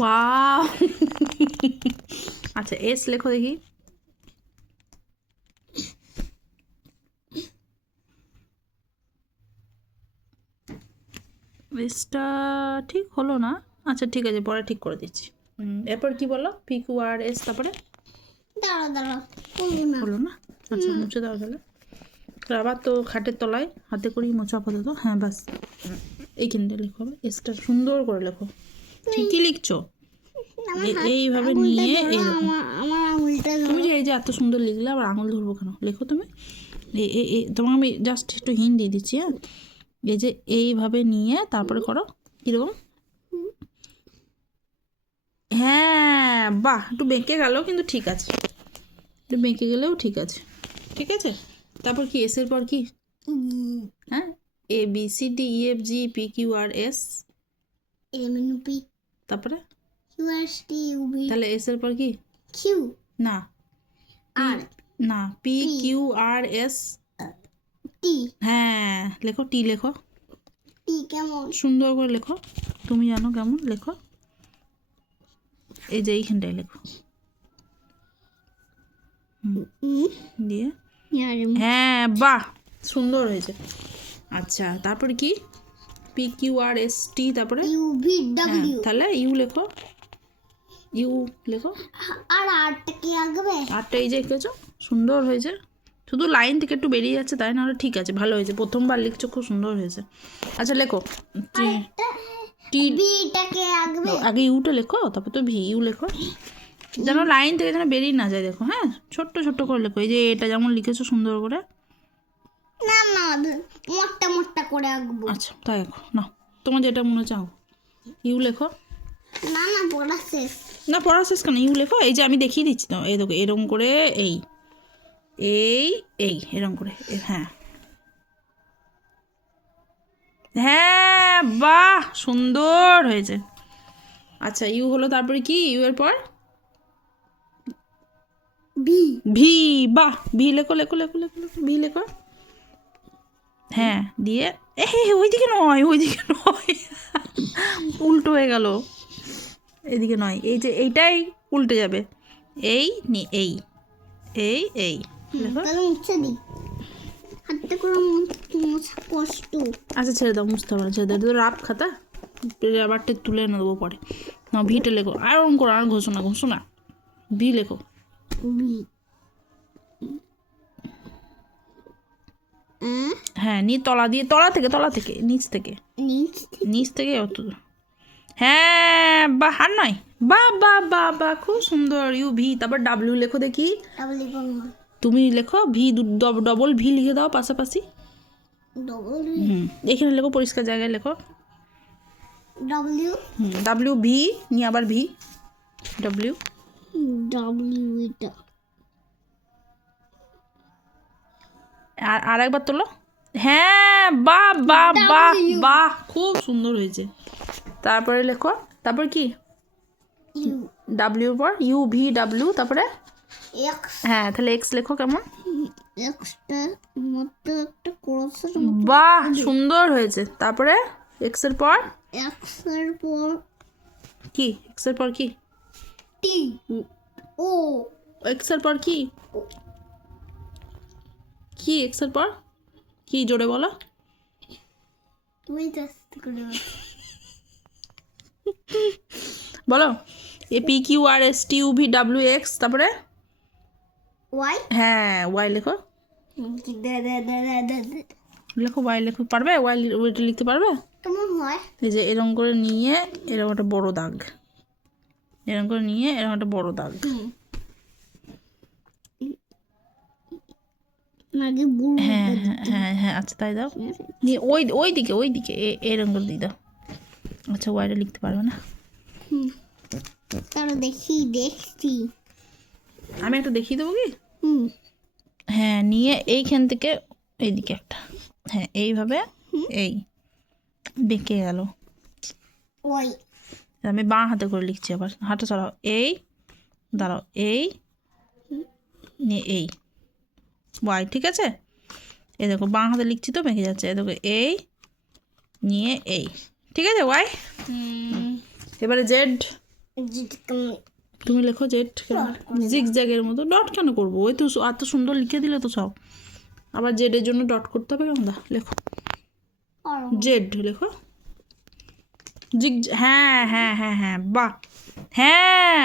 Wow আচ্ছা S লেখো দেখি। এসটা ঠিক হলো না, আচ্ছা ঠিক আছে পরে ঠিক করে দিচ্ছি। এরপর কি বলো, পি কিউ আর এস, তারপরে হলো না, আচ্ছা মুছে দাও তাহলে। আবার তো খাটের তলায় হাতে করেই মোছা আপাতত। হ্যাঁ বাস এইখানটা লেখো, হবে এসটা সুন্দর করে লেখো। ঠিকই লিখছো, এইভাবে নিয়ে এইরকম। তুমি যে এই যে এত সুন্দর লিখলে আবার আঙুল ধরবো কেন, লেখো তুমি। তোমাকে আমি জাস্ট একটু হিন্ট দিয়ে দিচ্ছি। হ্যাঁ এই যে এইভাবে নিয়ে তারপরে করো কীরকম। হ্যাঁ বাহ, একটু বেঁকে গেল কিন্তু ঠিক আছে, একটু বেঁকে গেলেও ঠিক আছে, ঠিক আছে। তারপর কি এস এর পর কি? হ্যাঁ A B C D E F G P Q R S, তারপরে তাহলে এস এর পর কি? কিউ না আর না, পি কিউ আর এস টি। হ্যাঁ লেখো, টি লেখো, টি কেমন সুন্দর করে লেখো, তুমি জানো কেমন লেখো। এই যে এইখানটায় লেখো দিয়ে, হ্যাঁ বাহ সুন্দর হয়েছে। আচ্ছা তারপরে কি? পি কিউ আর এস টি, তারপরে তাহলে ইউ লেখো, ইউ লেখো। আর আরটা কি আঁকবে? আরটা এই যে এঁকেছো, সুন্দর হয়েছে, শুধু লাইন থেকে একটু বেরিয়ে যাচ্ছে তাই না, ঠিক আছে ভালো হয়েছে, প্রথমবার লিখছো খুব সুন্দর হয়েছে। আচ্ছা লেখো টি, বিটাকে আঁকবে? আগে ইউটা লেখো তারপর তো ভি, ইউ লেখো, যেন লাইন থেকে যেন বেরিয়ে না যায়। দেখো হ্যাঁ ছোট্ট ছোট্ট করে লেখো, এই যে এটা যেমন লিখেছো সুন্দর করে। না না মোটা মোটা করে আঁকবো। আচ্ছা তাই আঁকো না, তোমার যেটা মনে হচ্ছে আঁকো। ইউ লেখো। না না পড়া শেষ। না পড়া শেষ কেন, ইউ লেখো, এই যে আমি দেখিয়ে দিচ্ছি তো, এই দেখো এরকম করে, এই এই এই এরকম করে, হ্যাঁ হ্যাঁ বাহ সুন্দর হয়েছে। আচ্ছা ইউ হলো, তারপরে কি ইউ এর পর? ভি। ভি, বাহ ভি লেখো লেখো লেখো লেখো লেখো, ভি লেখো। হ্যাঁ দিয়ে ওইদিকে নয়, ওইদিকে নয় উল্টো হয়ে গেল, এদিকে নয়, এই যে এইটাই উল্টে যাবে, এই নি এই এই এই লেখো। মুছে দিই, হাতে করে মোছা কষ্ট। আচ্ছা ছেড়ে দাও, মুছতে হবে না, ছেড়ে দাও, রাফ খাতা, রাবারটা তুলে এনে দেবো পরে। না ভিটা লেখো, আর ওরকম করো, আর ঘোষো না ঘোষো না, ভি লেখো। হ্যাঁ নি তলা দিয়ে, তলা থেকে নিচ থেকে, নিচ থেকে অত, হ্যাঁ বাহ, আর নয়, বাহ বাহ বাহ বাহ খুব সুন্দর। ইউ ভি, তারপর ডাব্লিউ লেখো দেখি। তুমি লেখো ভি, ডবল ভি লিখে দাও পাশাপাশি। এখানে লেখো, পরিষ্কার জায়গায় লেখো ডাব্লিউ ভি, নিয়ে আবার ভি, ডাব্লিউ এটা আর একবার তোলো, হ্যাঁ বাহ বাহ বাহ বাহ খুব সুন্দর হয়েছে। তারপরে লেখো, তারপর কি? ডাব্লিউর পর ইউ ভি ডাব্লিউ, তারপরে হ্যাঁ তাহলে এক্স লেখো কেমন, বাহ সুন্দর হয়েছে। তারপরে এক্স এর পর কি? এক্স এর পর কি? টি ও। এক্স এর পর কি? কি এক্স এর পর কি, জোরে বলো। বলো A P Q R S T U V W X, তারপরে ওয়াই। হ্যাঁ ওয়াই লেখো, লেখো ওয়াই লেখো, পারবে ওয়াই, ওইটা লিখতে পারবে? কেমন হয়? এই যে এরকম করে নিয়ে এরকম একটা বড় দাগ, এরকম করে নিয়ে এরকম একটা বড় দাগ, হ্যাঁ হ্যাঁ হ্যাঁ হ্যাঁ আচ্ছা তাই দাও, দিয়ে ওই দিকে এরকম করে দিয়ে দাও। আচ্ছা ওয়াইটা লিখতে পারবে না, তাহলে দেখছি আমি একটা দেখিয়ে দেবো কি। হ্যাঁ নিয়ে এইখান থেকে এইদিকে একটা, হ্যাঁ এইভাবে, এই বেঁকে গেল, ওই আমি বাঁ হাতে করে লিখছি, আবার হাঁটা চড়াও, এই দাঁড়াও, এই নিয়ে এই ওয়াই, ঠিক আছে। এই দেখো বাঁ হাতে লিখছি তো বেঁকে যাচ্ছে, এই দেখো এই নিয়ে এই, ঠিক আছে ওয়াই। এবারে জেড, যদি কেমন তুমি লেখো জেড। জিগজ্যাগের মতো ডট কেন করবো? ওই তো এত সুন্দর লিখে দিলে তো সব। আবার জেডের জন্য ডট করতে হবে কেন? দা লেখো জেড লেখো। জিগ, হ্যাঁ হ্যাঁ হ্যাঁ হ্যাঁ, বাহ, হ্যাঁ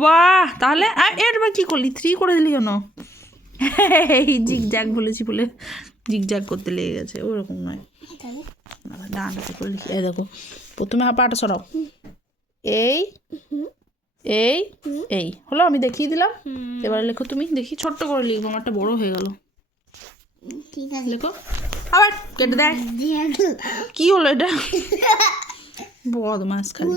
বাহ। তাহলে এর বা কী করলি? 3 করে দিলি কেন? এই জিগজ্যাগ বলেছি বলে জিগজ্যাগ করতে লেগে গেছে, ওরকম নয়। আবার ডানটাতে করে লিখি। এই দেখো, প্রথমে পাটা সরাও। এই এই এই হলো, আমি দেখিয়ে দিলাম। এবারে লেখো তুমি, দেখি ছোট্ট করে লিখবো, আমারটা বড় হয়ে গেল। ঠিক আছে লেখো, আবার কেটে দেয়। কি হলো এটা? বদমাস খালি।